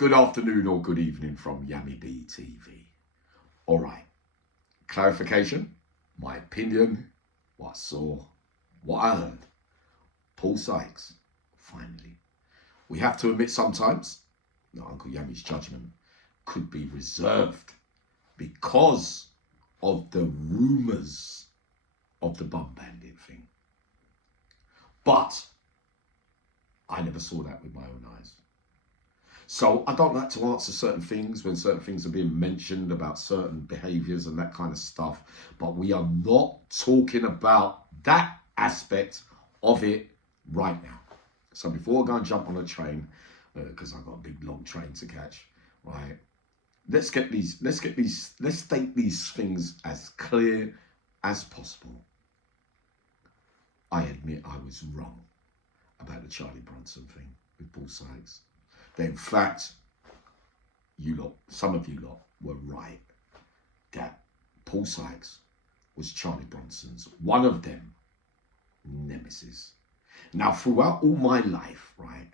Good afternoon or good evening from Yummy B TV. All right, clarification, my opinion, what I saw, what I heard. Paul Sykes, finally. We have to admit sometimes that Uncle Yammy's judgment could be reserved because of the rumours of the bum bandit thing. But I never saw that with my own eyes. So I don't like to answer certain things when certain things are being mentioned about certain behaviours and that kind of stuff. But we are not talking about that aspect of it right now. So before I go and jump on a train, because I've got a big long train to catch, right? Let's state these things as clear as possible. I admit I was wrong about the Charlie Bronson thing with Paul Sykes. That in fact, some of you lot were right that Paul Sykes was Charlie Bronson's, one of them, nemesis. Now, throughout all my life, right,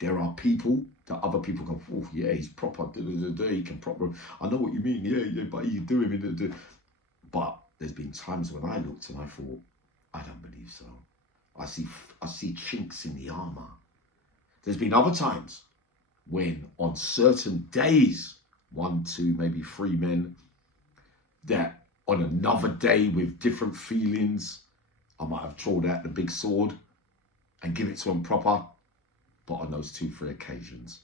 there are people that other people go, oh yeah, he's proper, he can proper, I know what you mean, yeah, but you do him. But there's been times when I looked and I thought, I don't believe so. I see chinks in the armour. There's been other times when on certain days, 1, 2, maybe 3 men, that on another day with different feelings, I might have drawn out the big sword and give it to them proper. But on those 2, 3 occasions,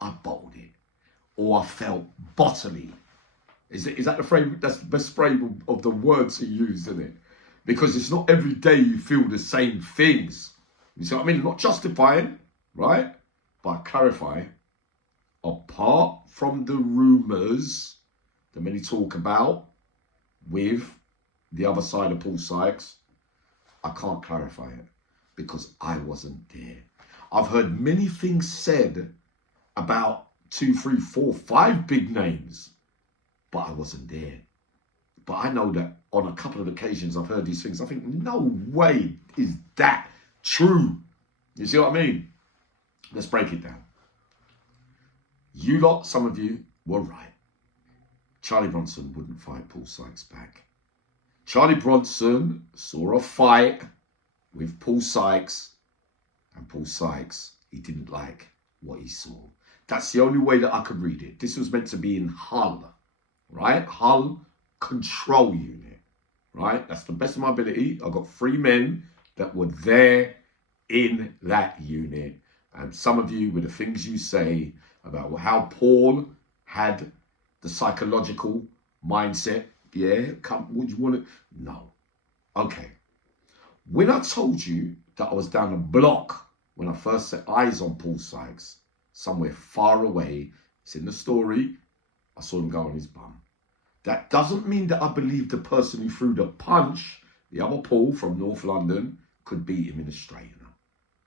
I bottled it. Or I felt bodily. Is that the frame? That's the best frame of the words to use, isn't it? Because it's not every day you feel the same things. You see what I mean? Not justifying, right? But clarify. Apart from the rumours that many talk about with the other side of Paul Sykes, I can't clarify it because I wasn't there. I've heard many things said about 2, 3, 4, 5 big names, but I wasn't there. But I know that on a couple of occasions I've heard these things. I think, no way is that true. You see what I mean? Let's break it down. You lot, some of you, were right. Charlie Bronson wouldn't fight Paul Sykes back. Charlie Bronson saw a fight with Paul Sykes, and Paul Sykes, he didn't like what he saw. That's the only way that I could read it. This was meant to be in Hull, right? Hull Control Unit, right? That's the best of my ability. I've got 3 men that were there in that unit. And some of you, with the things you say about how Paul had the psychological mindset, yeah, would you want to? No. Okay. When I told you that I was down a block when I first set eyes on Paul Sykes, somewhere far away, it's in the story, I saw him go on his bum. That doesn't mean that I believe the person who threw the punch, the other Paul from North London, could beat him in a straightener.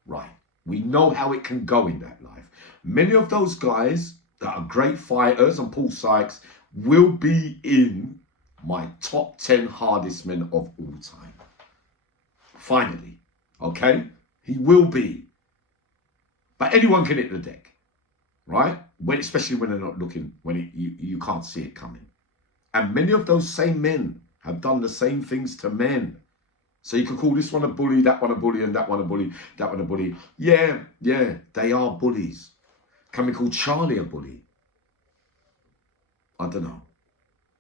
Right. We know how it can go in that life. Many of those guys that are great fighters, and Paul Sykes will be in my top 10 hardest men of all time. Finally, okay? He will be. But anyone can hit the deck, right? Especially when they're not looking, when you can't see it coming. And many of those same men have done the same things to men. So you can call this one a bully, that one a bully, and that one a bully, that one a bully. Yeah, they are bullies. Can we call Charlie a bully? I don't know.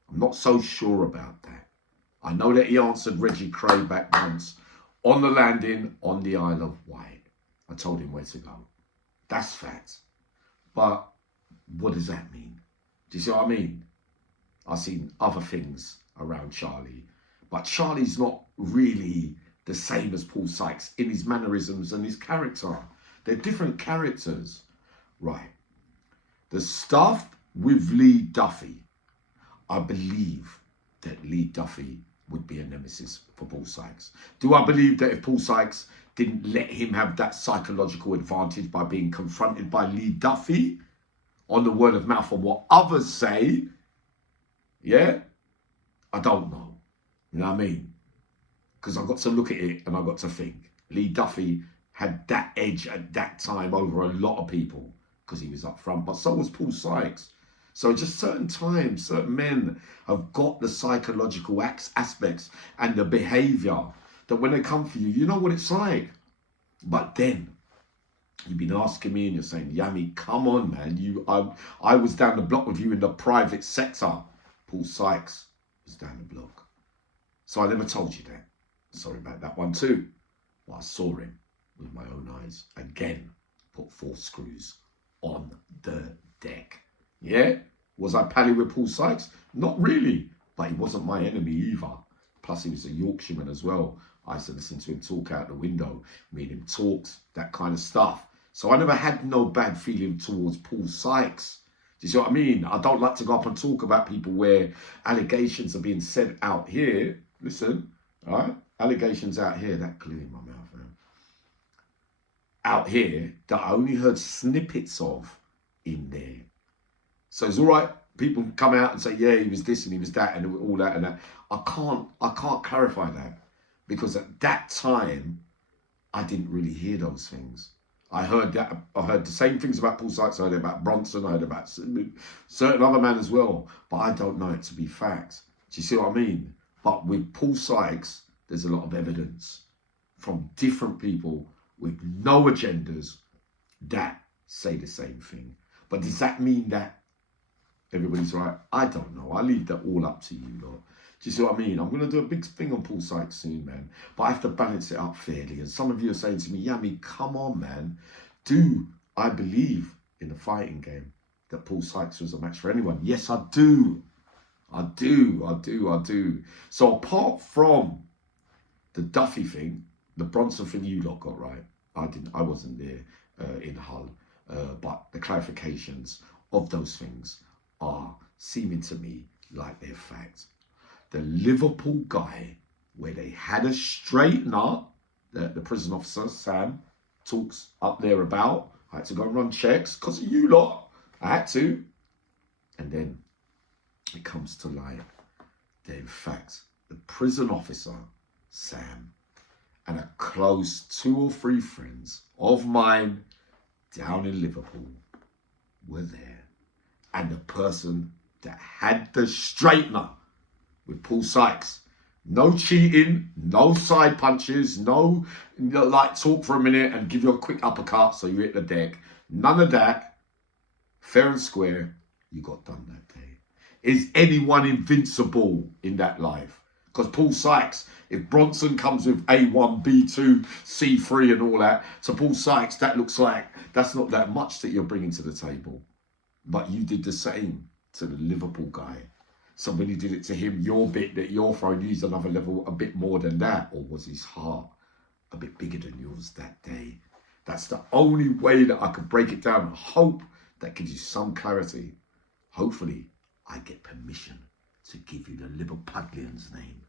I'm not so sure about that. I know that he answered Reggie Cray back once on the landing on the Isle of Wight. I told him where to go. That's fact. But what does that mean? Do you see what I mean? I've seen other things around Charlie. But Charlie's not really the same as Paul Sykes in his mannerisms and his character. They're different characters. Right. The stuff with Lee Duffy, I believe that Lee Duffy would be a nemesis for Paul Sykes. Do I believe that if Paul Sykes didn't let him have that psychological advantage by being confronted by Lee Duffy on the word of mouth and what others say, yeah, I don't know. You know what I mean? Because I've got to look at it and I've got to think. Lee Duffy had that edge at that time over a lot of people. because he was up front, but so was Paul Sykes. So just certain times, certain men have got the psychological aspects and the behavior that when they come for you, you know what it's like. But then you've been asking me and you're saying, Yami, come on, man. I was down the block with you in the private sector. Paul Sykes was down the block. So I never told you that. Sorry about that one too. But I saw him with my own eyes. Again, put 4 screws on the deck. Yeah? Was I pally with Paul Sykes? Not really. But he wasn't my enemy either. Plus he was a Yorkshireman as well. I used to listen to him talk out the window, me and him talks, that kind of stuff. So I never had no bad feeling towards Paul Sykes. Do you see what I mean? I don't like to go up and talk about people where allegations are being said out here. Listen, all right? Allegations out here, that glue in my mouth, man. Out here that I only heard snippets of in there. So it's all right. People come out and say, yeah, he was this and he was that and all that and that. I can't clarify that. Because at that time, I didn't really hear those things. I heard the same things about Paul Sykes. I heard about Bronson. I heard about certain other men as well. But I don't know it to be facts. Do you see what I mean? But with Paul Sykes, there's a lot of evidence from different people with no agendas that say the same thing. But does that mean that everybody's right? I don't know. I leave that all up to you lot. Do you see what I mean? I'm going to do a big thing on Paul Sykes soon, man. But I have to balance it up fairly. And some of you are saying to me, Yami, come on, man. Do I believe in the fighting game that Paul Sykes was a match for anyone? Yes, I do. I do. So apart from the Duffy thing, the Bronson thing you lot got right. I wasn't there in Hull. But the clarifications of those things are seeming to me like they're facts. The Liverpool guy, where they had a straightener, the prison officer, Sam, talks up there about. I had to go and run checks because of you lot. I had to. And then it comes to light that, in fact, the prison officer, Sam, and a close 2 or 3 friends of mine down in Liverpool were there. And the person that had the straightener with Paul Sykes. No cheating, no side punches, no like talk for a minute and give you a quick uppercut so you hit the deck. None of that. Fair and square, you got done that day. Is anyone invincible in that life? Because Paul Sykes, if Bronson comes with A1, B2, C3 and all that, to Paul Sykes, that looks like that's not that much that you're bringing to the table. But you did the same to the Liverpool guy. Somebody did it to him, your bit that you're throwing, he's another level, a bit more than that. Or was his heart a bit bigger than yours that day? That's the only way that I could break it down. I hope that gives you some clarity. Hopefully, I get permission to give you the Liverpudlian's name.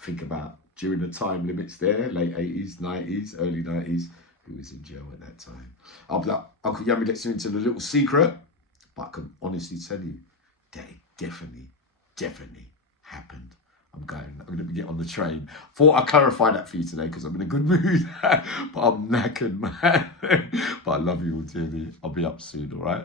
Think about during the time limits there, late 80s, 90s, early 90s, who was in jail at that time. I'll be like, Uncle Yami lets you into the little secret, but I can honestly tell you that it definitely happened. I'm going to get on the train. Thought I'd clarify that for you today because I'm in a good mood. But I'm knackered, man. But I love you all dearly. I'll be up soon, all right?